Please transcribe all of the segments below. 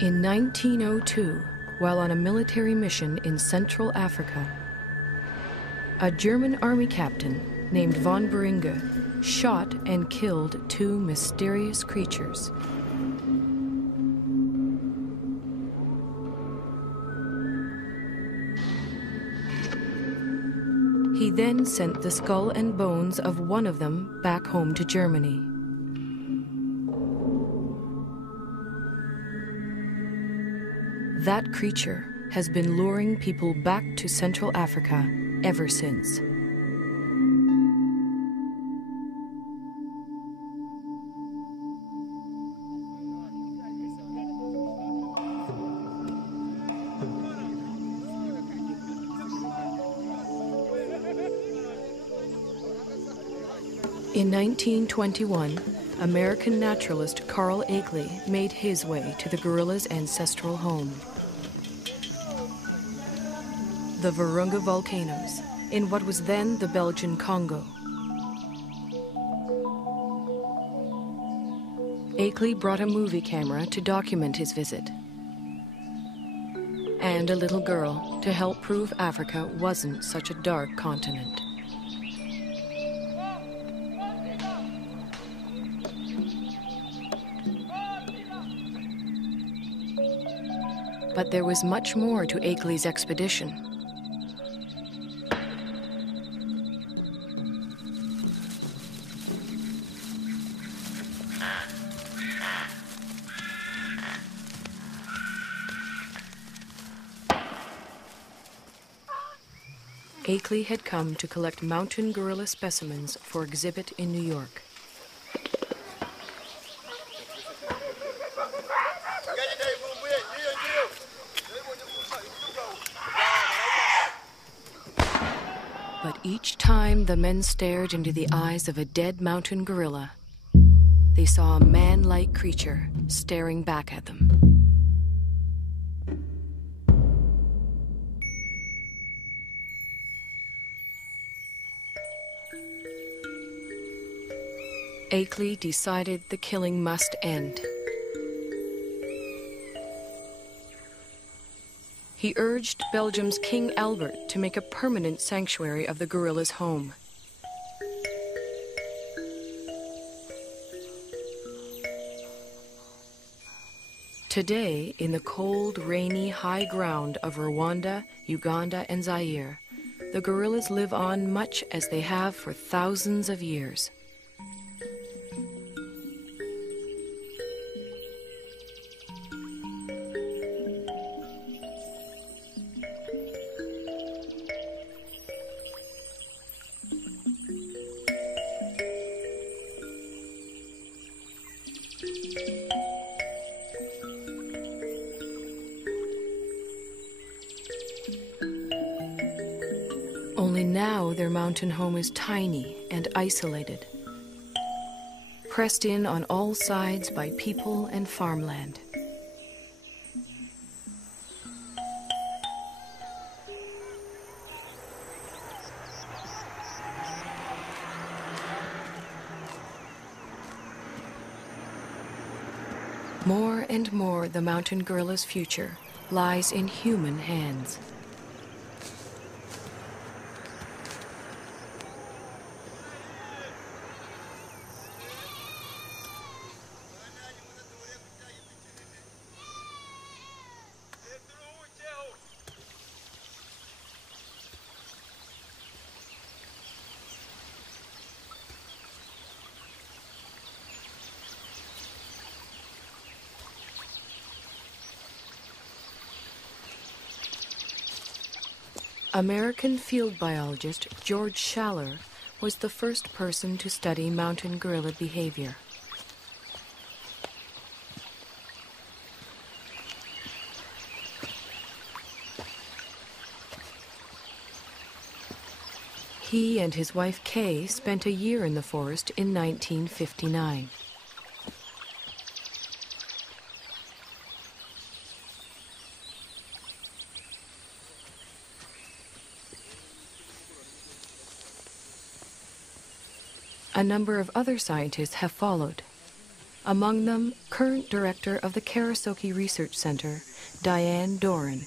In 1902, while on a military mission in Central Africa, a German army captain named von Beringe shot and killed two mysterious creatures. He then sent the skull and bones of one of them back home to Germany. That creature has been luring people back to Central Africa ever since. In 1921, American naturalist Carl Akeley made his way to the gorilla's ancestral home. The Virunga volcanoes, in what was then the Belgian Congo. Akeley brought a movie camera to document his visit, and a little girl to help prove Africa wasn't such a dark continent. But there was much more to Akeley's expedition. Akeley had come to collect mountain gorilla specimens for exhibit in New York. But each time the men stared into the eyes of a dead mountain gorilla, they saw a man-like creature staring back at them. Akeley decided the killing must end. He urged Belgium's King Albert to make a permanent sanctuary of the gorilla's home. Today, in the cold, rainy, high ground of Rwanda, Uganda, and Zaire, the gorillas live on much as they have for thousands of years. Only now their mountain home is tiny and isolated, pressed in on all sides by people and farmland. More and more, the mountain gorilla's future lies in human hands. American field biologist George Schaller was the first person to study mountain gorilla behavior. He and his wife Kay spent a year in the forest in 1959. A number of other scientists have followed, among them current director of the Karasoke Research Center, Diane Doran.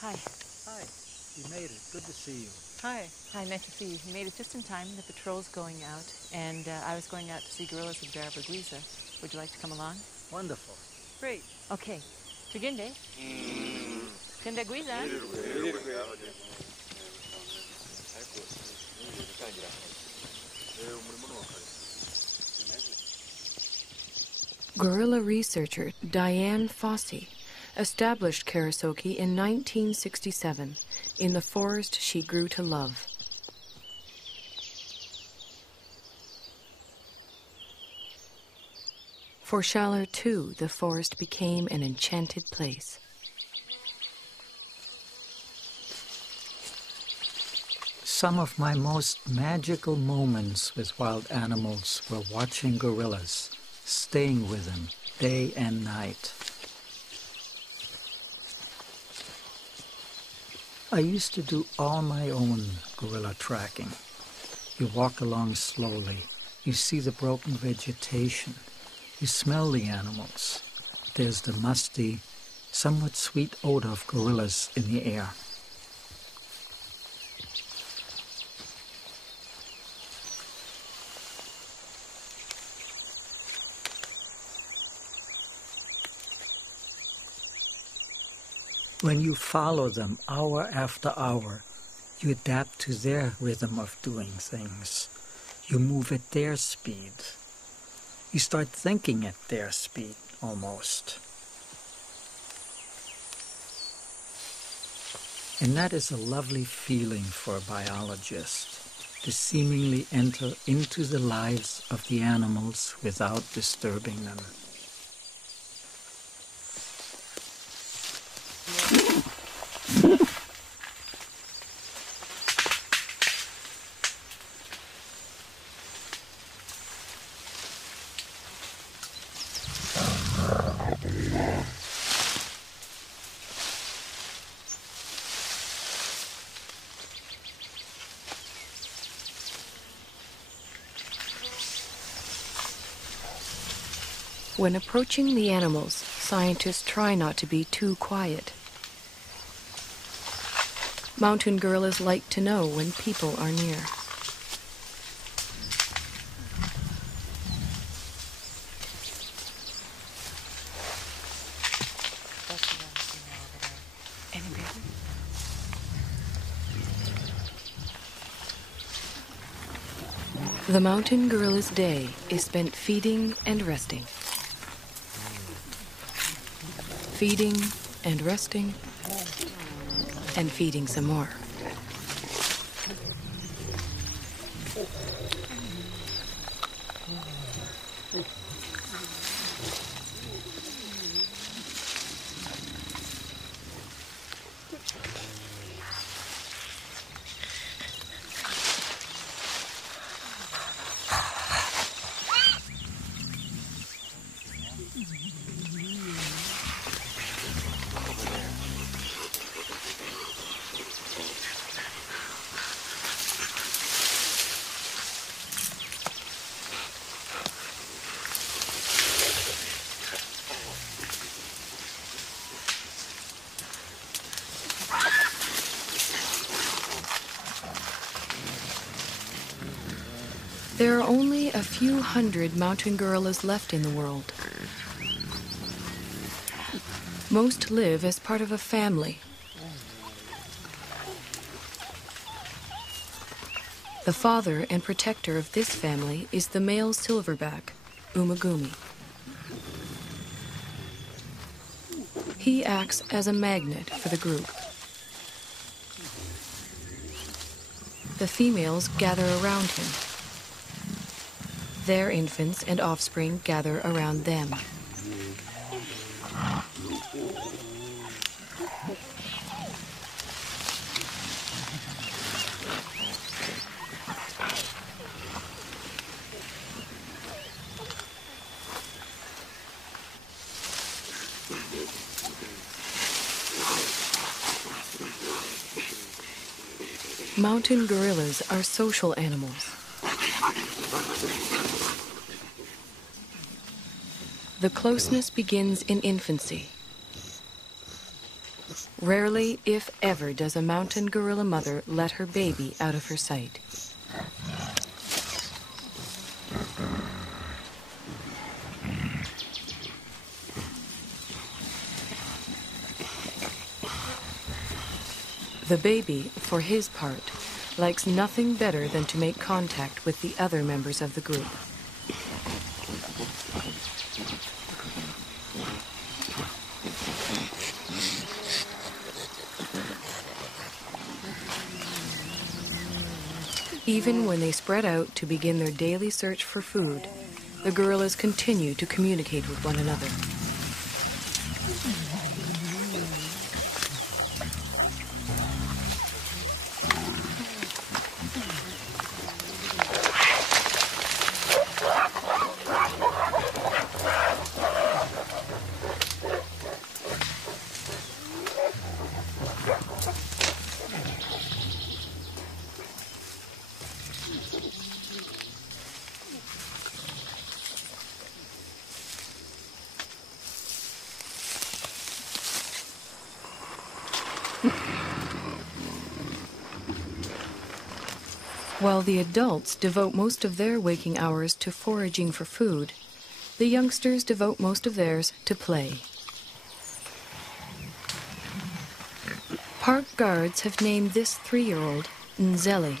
Hi. Hi. You made it. Good to see you. Hi. Hi, nice to see you. You made it just in time. The patrol's going out, and I was going out to see gorillas of Darbaguiza. Would you like to come along? Wonderful. Great. Okay. Tugende. Kendaguiza. Gorilla researcher Diane Fossey established Karasoke in 1967 in the forest she grew to love. For Schaller, too, the forest became an enchanted place. Some of my most magical moments with wild animals were watching gorillas, staying with them day and night. I used to do all my own gorilla tracking. You walk along slowly, you see the broken vegetation, you smell the animals. There's the musty, somewhat sweet odor of gorillas in the air. When you follow them hour after hour, you adapt to their rhythm of doing things. You move at their speed. You start thinking at their speed, almost. And that is a lovely feeling for a biologist, to seemingly enter into the lives of the animals without disturbing them. When approaching the animals, scientists try not to be too quiet. Mountain gorillas like to know when people are near. The mountain gorilla's day is spent feeding and resting. Feeding and resting, and feeding some more. There are only a few hundred mountain gorillas left in the world. Most live as part of a family. The father and protector of this family is the male silverback, Umagumi. He acts as a magnet for the group. The females gather around him. Their infants and offspring gather around them. Mountain gorillas are social animals. The closeness begins in infancy. Rarely, if ever, does a mountain gorilla mother let her baby out of her sight. The baby, for his part, likes nothing better than to make contact with the other members of the group. Even when they spread out to begin their daily search for food, the gorillas continue to communicate with one another. While the adults devote most of their waking hours to foraging for food, the youngsters devote most of theirs to play. Park guards have named this 3-year-old Nzeli.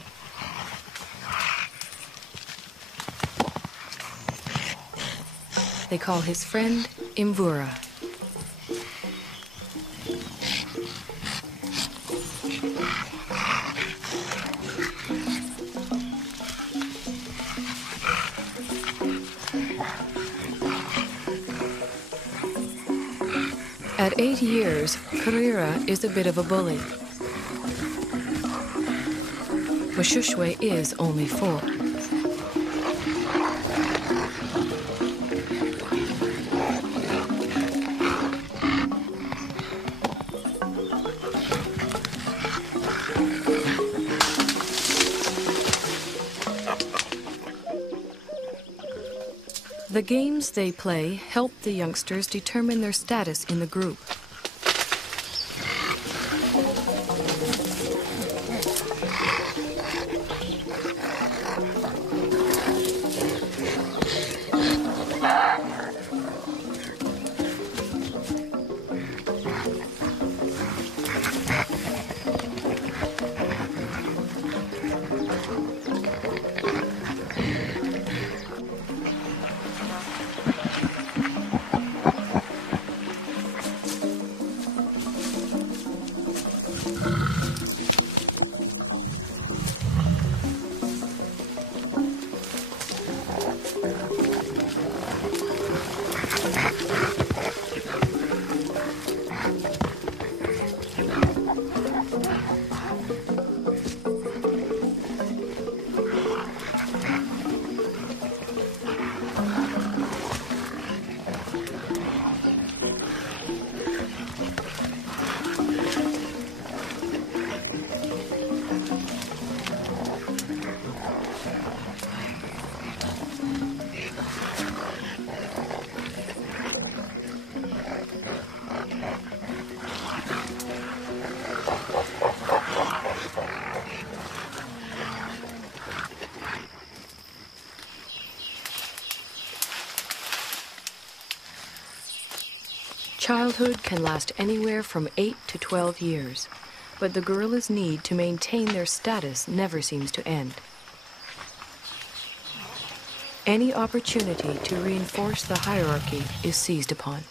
They call his friend Imvura. At 8 years, Karira is a bit of a bully. Washushwe is only 4. The games they play help the youngsters determine their status in the group. Childhood can last anywhere from 8 to 12 years, but the gorillas' need to maintain their status never seems to end. Any opportunity to reinforce the hierarchy is seized upon.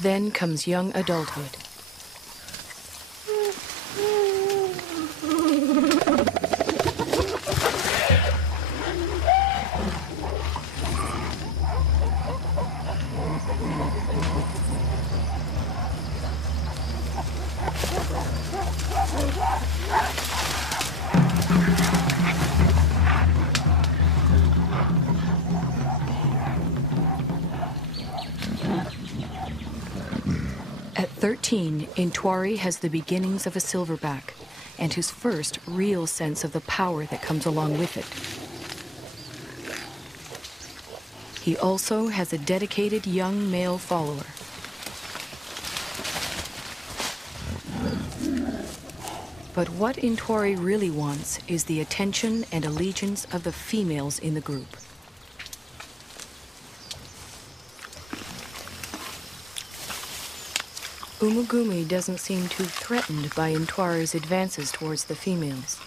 Then comes young adulthood. At 13, Intwari has the beginnings of a silverback and his first real sense of the power that comes along with it. He also has a dedicated young male follower. But what Intwari really wants is the attention and allegiance of the females in the group. Umugumi doesn't seem too threatened by Intwari's advances towards the females.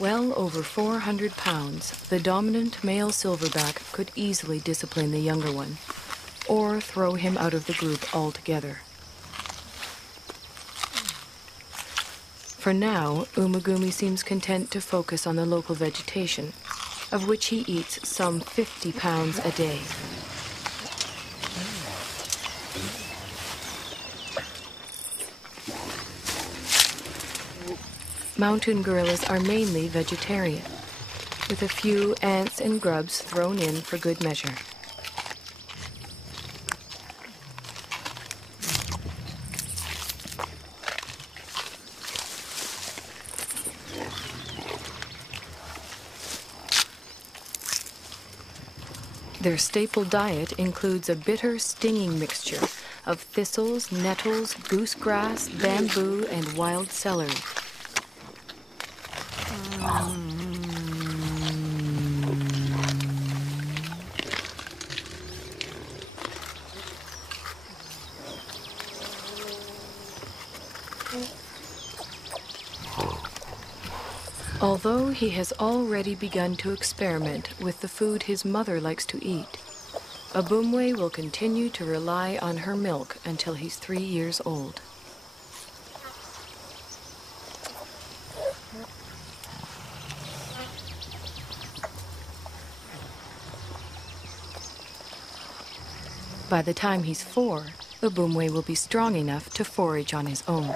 Well over 400 pounds, the dominant male silverback could easily discipline the younger one, or throw him out of the group altogether. For now, Umugumi seems content to focus on the local vegetation, of which he eats some 50 pounds a day. Mountain gorillas are mainly vegetarian, with a few ants and grubs thrown in for good measure. Their staple diet includes a bitter, stinging mixture of thistles, nettles, goosegrass, bamboo, and wild celery. Although he has already begun to experiment with the food his mother likes to eat, Abumwe will continue to rely on her milk until he's 3 years old. By the time he's 4, Abumwe will be strong enough to forage on his own.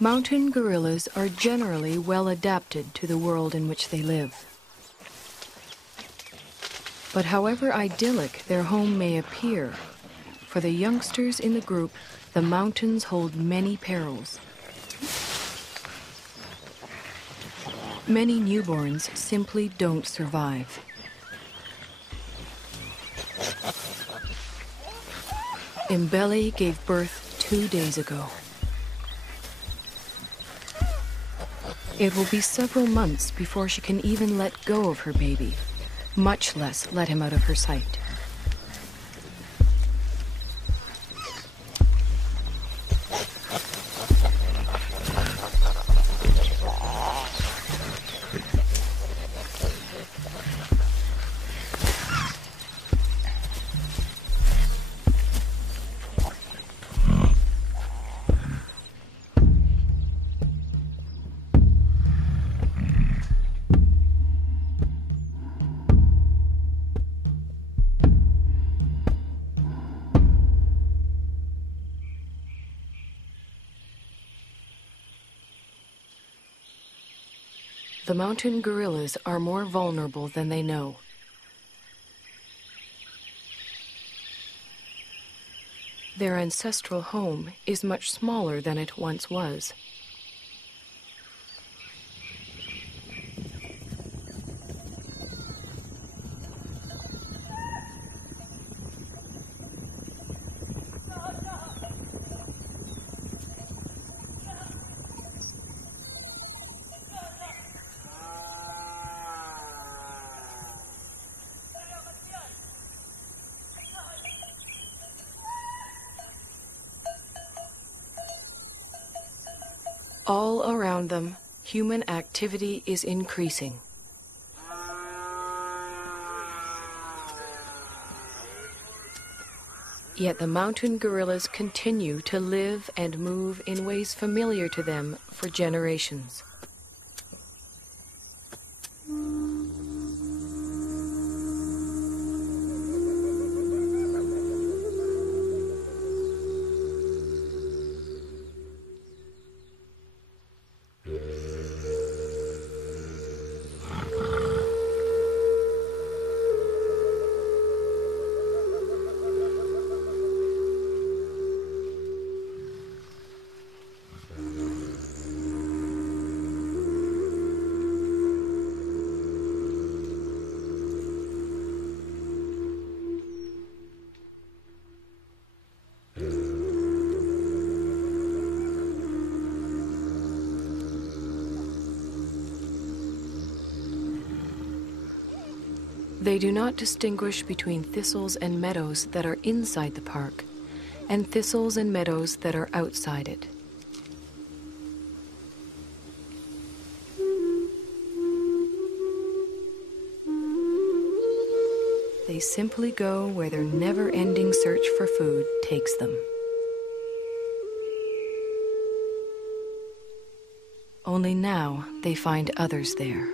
Mountain gorillas are generally well adapted to the world in which they live. But however idyllic their home may appear, for the youngsters in the group, the mountains hold many perils. Many newborns simply don't survive. Mbele gave birth 2 days ago. It will be several months before she can even let go of her baby, much less let him out of her sight. The mountain gorillas are more vulnerable than they know. Their ancestral home is much smaller than it once was. All around them, human activity is increasing. Yet the mountain gorillas continue to live and move in ways familiar to them for generations. They do not distinguish between thistles and meadows that are inside the park and thistles and meadows that are outside it. They simply go where their never-ending search for food takes them. Only now they find others there.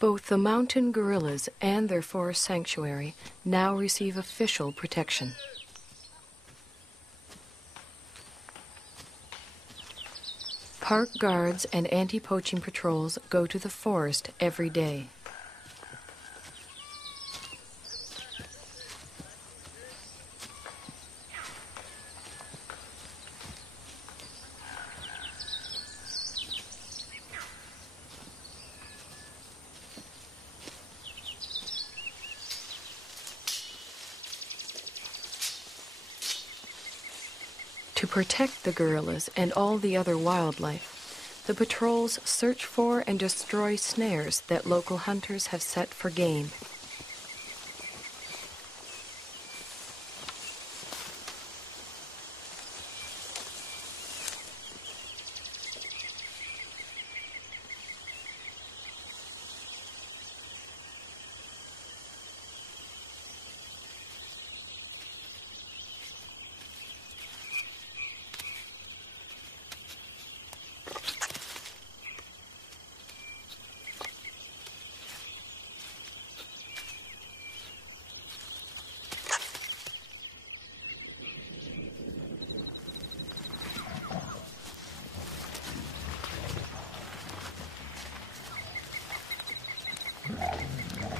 Both the mountain gorillas and their forest sanctuary now receive official protection. Park guards and anti-poaching patrols go to the forest every day. To protect the gorillas and all the other wildlife, the patrols search for and destroy snares that local hunters have set for game.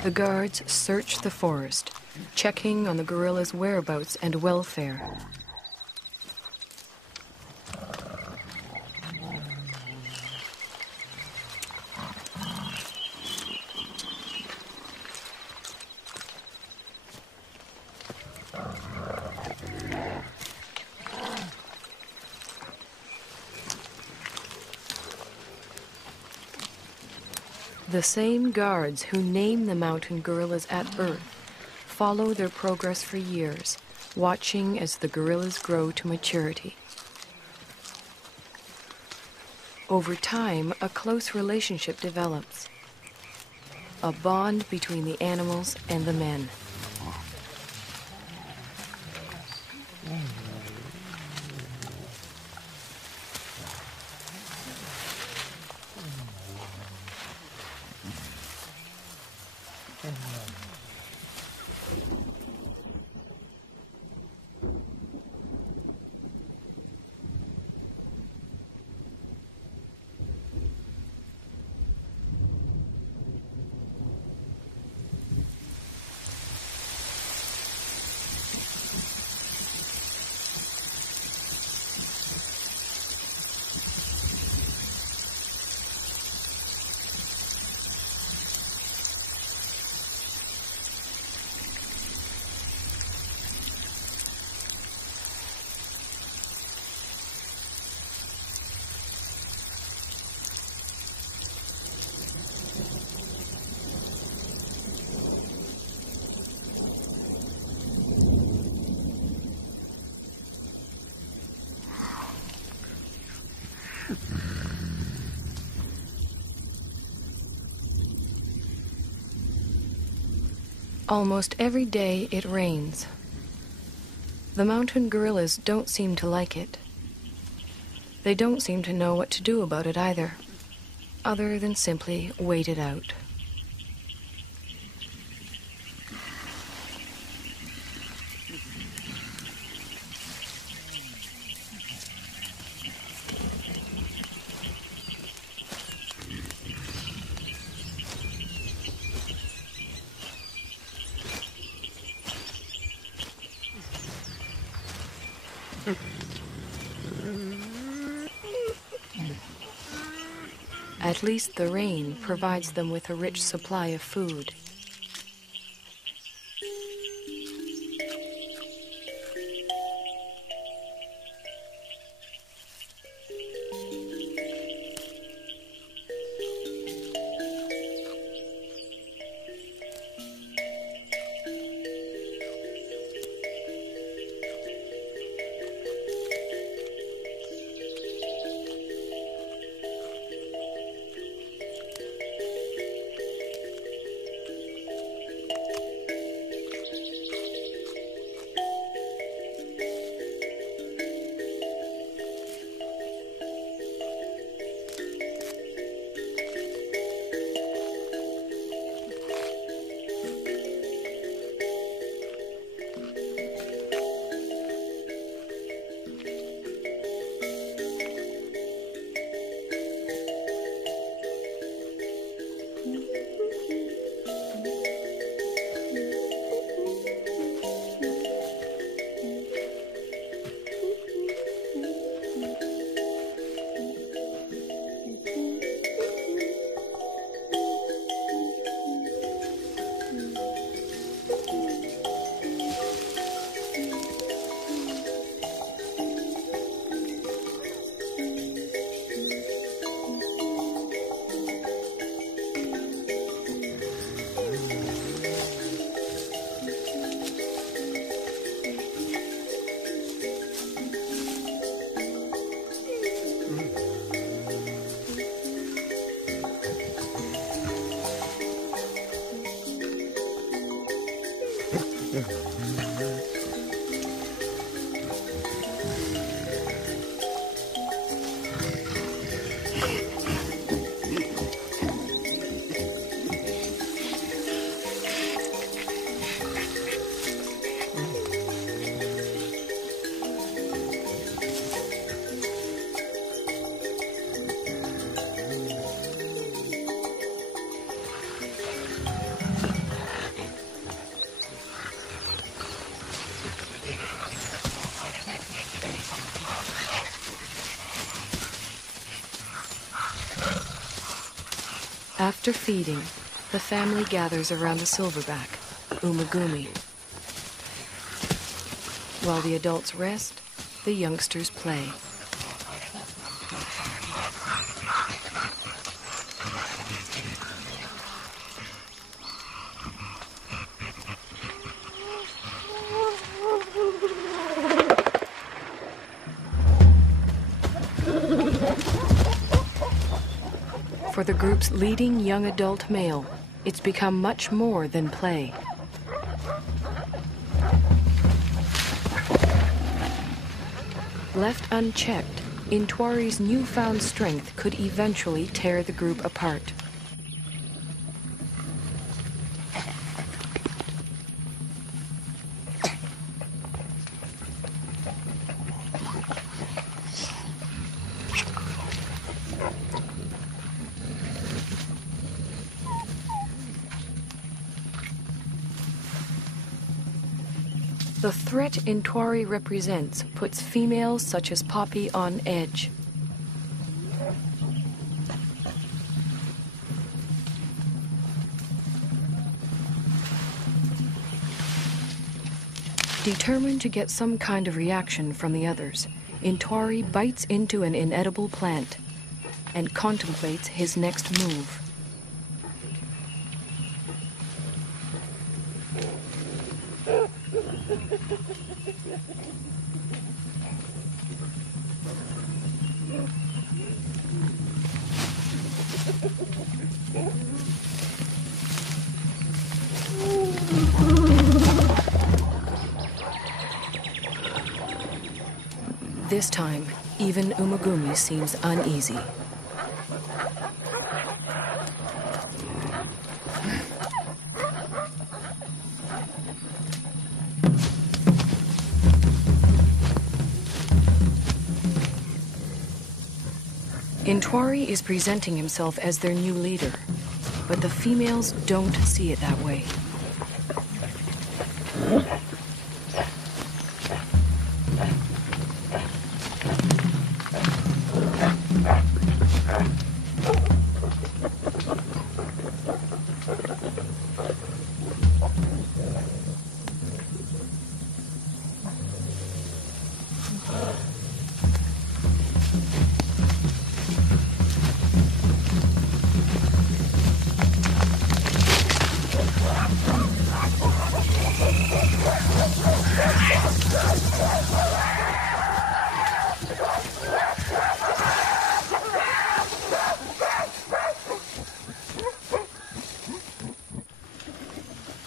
The guards search the forest, checking on the gorilla's whereabouts and welfare. The same guards who name the mountain gorillas at birth follow their progress for years, watching as the gorillas grow to maturity. Over time, a close relationship develops, a bond between the animals and the men. Almost every day it rains. The mountain gorillas don't seem to like it. They don't seem to know what to do about it either, other than simply wait it out. At least the rain provides them with a rich supply of food. After feeding, the family gathers around the silverback, Umagumi. While the adults rest, the youngsters play. For the group's leading young adult male, it's become much more than play. Left unchecked, Intwari's newfound strength could eventually tear the group apart. The threat Intwari represents puts females such as Poppy on edge. Determined to get some kind of reaction from the others, Intwari bites into an inedible plant and contemplates his next move. This time, even Umagumi seems uneasy. Intwari is presenting himself as their new leader, but the females don't see it that way.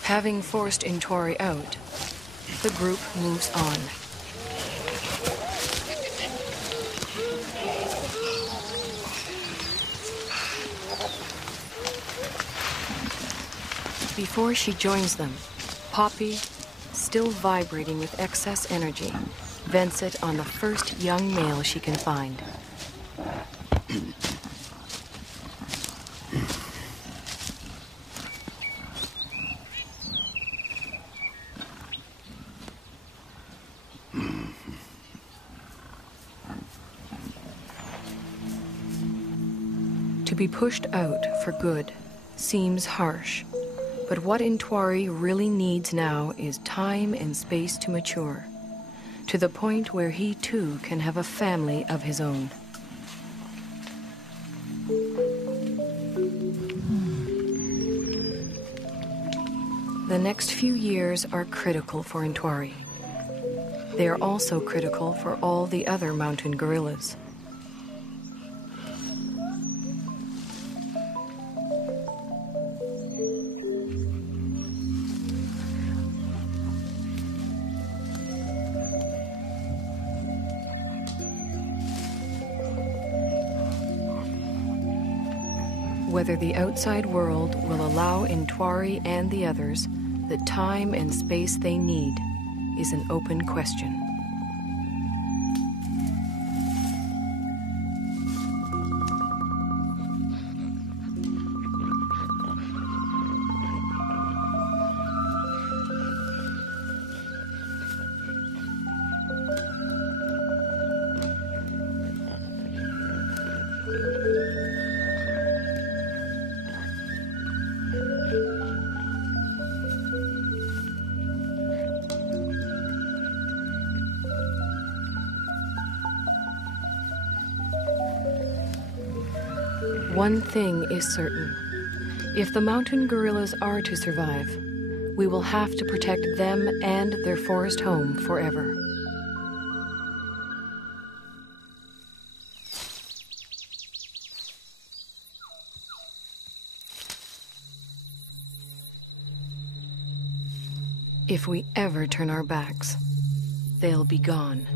Having forced Intwari out, the group moves on. Before she joins them, Poppy, still vibrating with excess energy, vents it on the first young male she can find. To be pushed out for good seems harsh, but what Intwari really needs now is time and space to mature, to the point where he too can have a family of his own. The next few years are critical for Intwari. They are also critical for all the other mountain gorillas. Whether the outside world will allow Intwari and the others the time and space they need is an open question. One thing is certain. If the mountain gorillas are to survive, we will have to protect them and their forest home forever. If we ever turn our backs, they'll be gone.